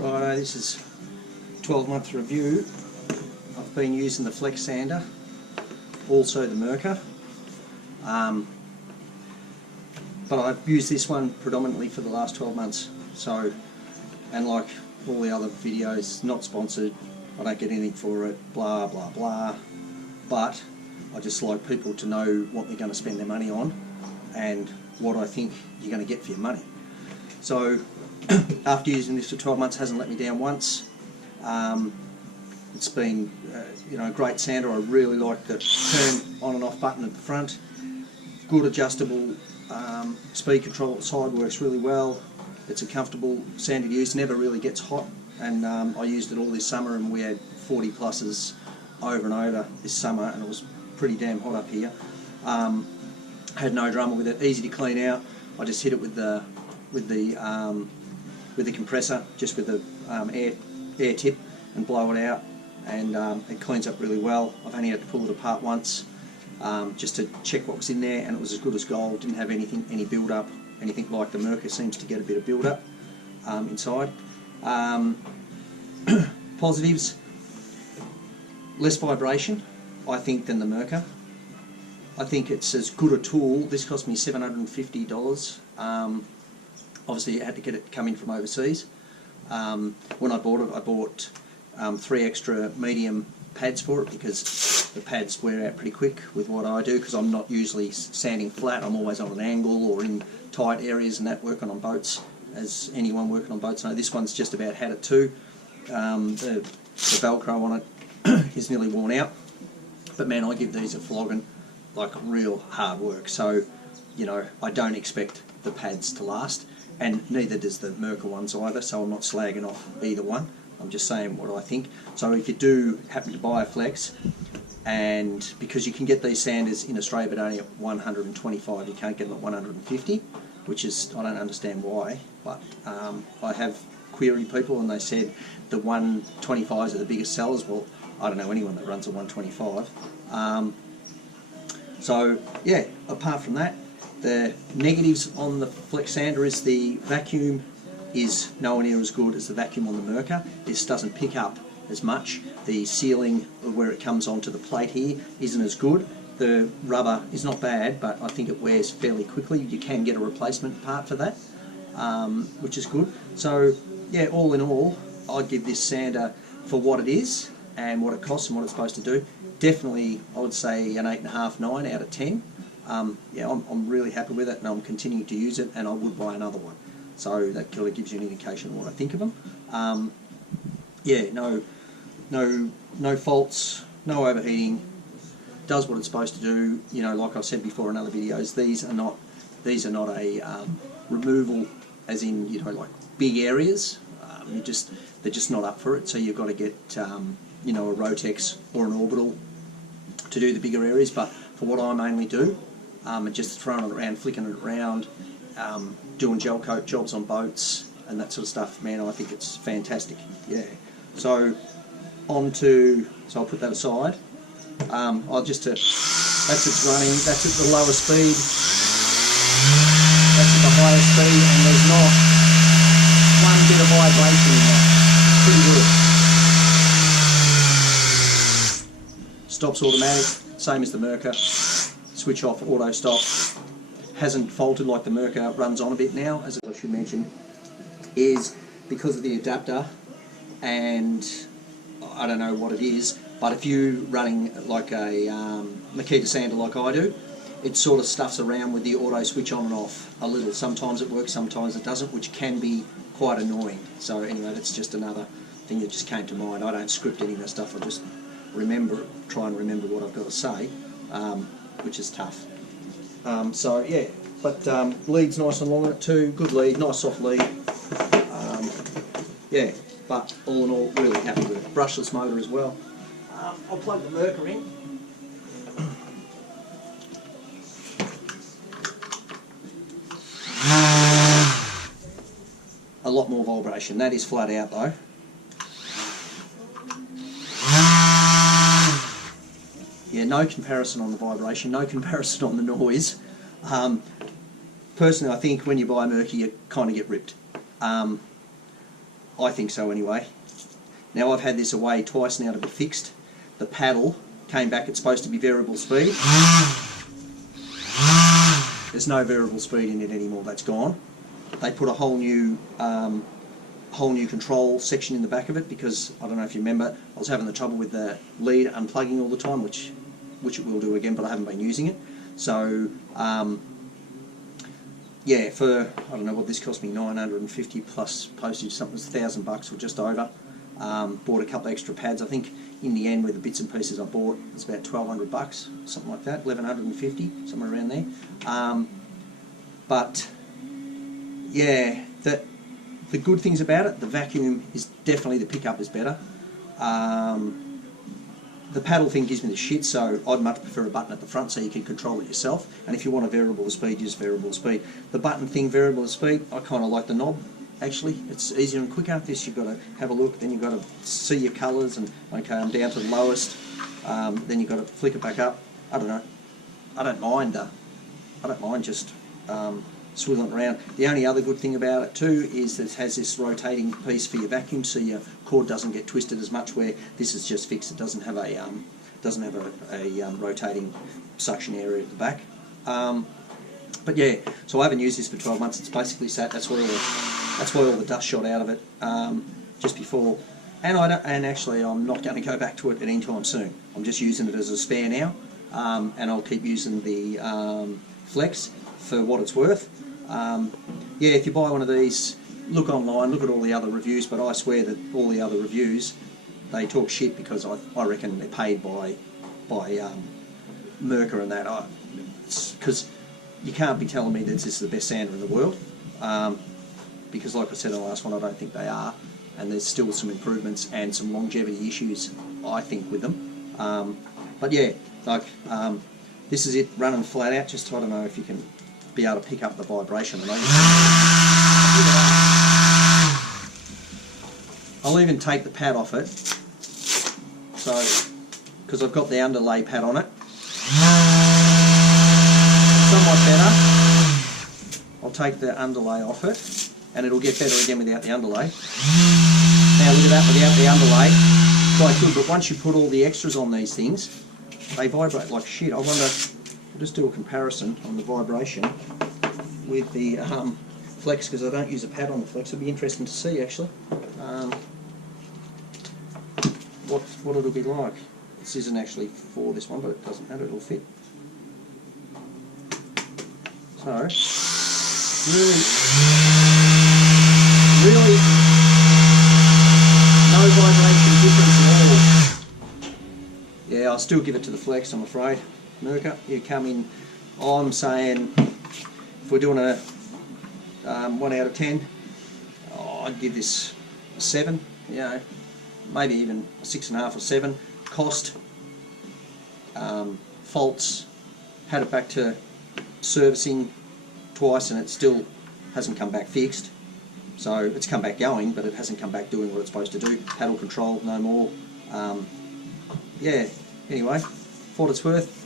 Right, this is 12-month review. I've been using the Flex sander, also the MIRKA, but I've used this one predominantly for the last 12 months. So, and like all the other videos, not sponsored, I don't get anything for it, blah blah blah, but I just like people to know what they're going to spend their money on and what I think you're going to get for your money. So after using this for 12 months, hasn't let me down once. It's been a great sander. I really like the turn on and off button at the front. Good adjustable speed control at the side, works really well. It's a comfortable sander to use, never really gets hot, and I used it all this summer and we had 40 pluses over and over this summer, and it was pretty damn hot up here. Had no drama with it, easy to clean out. I just hit it with the compressor, just with the air tip, and blow it out, and it cleans up really well. I've only had to pull it apart once just to check what was in there, and it was as good as gold. Didn't have any build up, anything like the MRKA seems to get a bit of build up inside. Positives: less vibration, I think, than the MRKA. I think it's as good a tool. This cost me $750. Obviously, I had to get it coming from overseas. When I bought it, I bought 3 extra medium pads for it, because the pads wear out pretty quick with what I do, because I'm not usually sanding flat. I'm always on an angle or in tight areas and that, working on boats, as anyone working on boats knows. This one's just about had it too. The Velcro on it is nearly worn out, but man, I give these a flogging, like real hard work. So, I don't expect the pads to last, and neither does the MRKA ones either, so I'm not slagging off either one. I'm just saying what I think. So if you do happen to buy a Flex, and because you can get these sanders in Australia but only at 125, you can't get them at 150, which is, I don't understand why, but I have queried people and they said the 125s are the biggest sellers. Well, I don't know anyone that runs a 125. So yeah, apart from that, the negatives on the Flex sander is the vacuum is nowhere near as good as the vacuum on the MRKA. This doesn't pick up as much. The sealing where it comes onto the plate here isn't as good. The rubber is not bad, but I think it wears fairly quickly. You can get a replacement part for that, which is good. So yeah, all in all, I'd give this sander, for what it is and what it costs and what it's supposed to do, definitely I would say an 8.5, 9 out of 10. Yeah, I'm really happy with it, and I'm continuing to use it, and I would buy another one. So that kind of gives you an indication of what I think of them. Yeah, no faults, no overheating. Does what it's supposed to do. Like I've said before in other videos, these are not a removal, as in like big areas. They're just not up for it. So you've got to get a Rotex or an Orbital to do the bigger areas. But for what I mainly do, and just throwing it around, flicking it around, doing gel coat jobs on boats and that sort of stuff, man, I think it's fantastic. Yeah. So I'll put that aside. That's its running. That's at the lower speed. That's at the higher speed, and there's not one bit of vibration in that. Pretty good. Stops automatic, same as the MRKA. Switch off, auto stop. Hasn't faulted like the MRKA. Runs on a bit now, as I should mention, is because of the adapter, and I don't know what it is, but if you're running like a Makita sander like I do, it sort of stuffs around with the auto switch on and off a little. Sometimes it works, sometimes it doesn't, which can be quite annoying. So anyway, that's just another thing that just came to mind. I don't script any of that stuff, I just try and remember what I've got to say, which is tough. So yeah, but lead's nice and long on it too, good lead, nice soft lead. Yeah, but all in all, really happy with it. Brushless motor as well. I'll plug the MRKA in. A lot more vibration. That is flat out though. Yeah, no comparison on the vibration, no comparison on the noise. Personally, I think when you buy a MRKA, you kind of get ripped. I think so anyway. Now I've had this away twice now to be fixed. The paddle came back, it's supposed to be variable speed. There's no variable speed in it anymore, that's gone. They put a whole new control section in the back of it because, I don't know if you remember, I was having the trouble with the lead unplugging all the time, which it will do again, but I haven't been using it. So, yeah, for, I don't know what this cost me, 950 plus postage, something was $1,000 or just over. Bought a couple of extra pads. I think in the end with the bits and pieces I bought, it's about $1,200, something like that, 1,150, somewhere around there. But yeah, the good things about it, the vacuum is definitely, the pickup is better. The paddle thing gives me the shit, so I'd much prefer a button at the front so you can control it yourself. And if you want a variable speed, use variable speed. The button thing, variable speed, I kind of like the knob. Actually, it's easier and quicker. This you've got to have a look, then you've got to see your colours, and okay, I'm down to the lowest. Then you've got to flick it back up. I don't know. I don't mind just swiveling around. The only other good thing about it too is that it has this rotating piece for your vacuum, so your cord doesn't get twisted as much. Where this is just fixed, it doesn't have a rotating suction area at the back. But yeah, so I haven't used this for 12 months. It's basically sat. That's why all the dust shot out of it just before. And actually, I'm not going to go back to it at any time soon. I'm just using it as a spare now, and I'll keep using the Flex for what it's worth. Yeah, if you buy one of these, look online, look at all the other reviews, but I swear that all the other reviews, they talk shit because I reckon they're paid by MIRKA and that. Because you can't be telling me that this is the best sander in the world, because like I said in the last one, I don't think they are, and there's still some improvements and some longevity issues, I think, with them. But yeah, like this is it running flat out. Just, I don't know if you can be able to pick up the vibration. I'll even take the pad off it, so because I've got the underlay pad on it. Somewhat better. I'll take the underlay off it, and it'll get better again without the underlay. Now look at that, without the underlay, quite good. But once you put all the extras on these things, they vibrate like shit. I wonder. I'll just do a comparison on the vibration with the Flex, because I don't use a pad on the Flex. It'll be interesting to see actually what it'll be like. This isn't actually for this one, but it doesn't matter. It'll fit. So, really no vibration difference at all. Yeah, I'll still give it to the Flex, I'm afraid. MIRKA, you come in, I'm saying, if we're doing a 1 out of 10, I'd give this a 7, you know, maybe even a 6.5 or 7. Cost, faults, had it back to servicing twice and it still hasn't come back fixed. So it's come back going, but it hasn't come back doing what it's supposed to do. Paddle control, no more. Yeah, anyway, for what it's worth,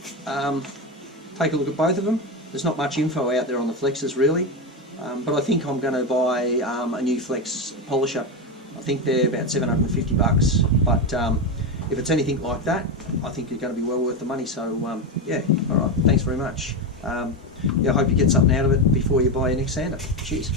take a look at both of them. There's not much info out there on the Flexes really, but I think I'm going to buy a new Flex polisher. I think they're about $750, but if it's anything like that, I think it's going to be well worth the money. So yeah, all right, thanks very much. Yeah, I hope you get something out of it before you buy your next sander. Cheers.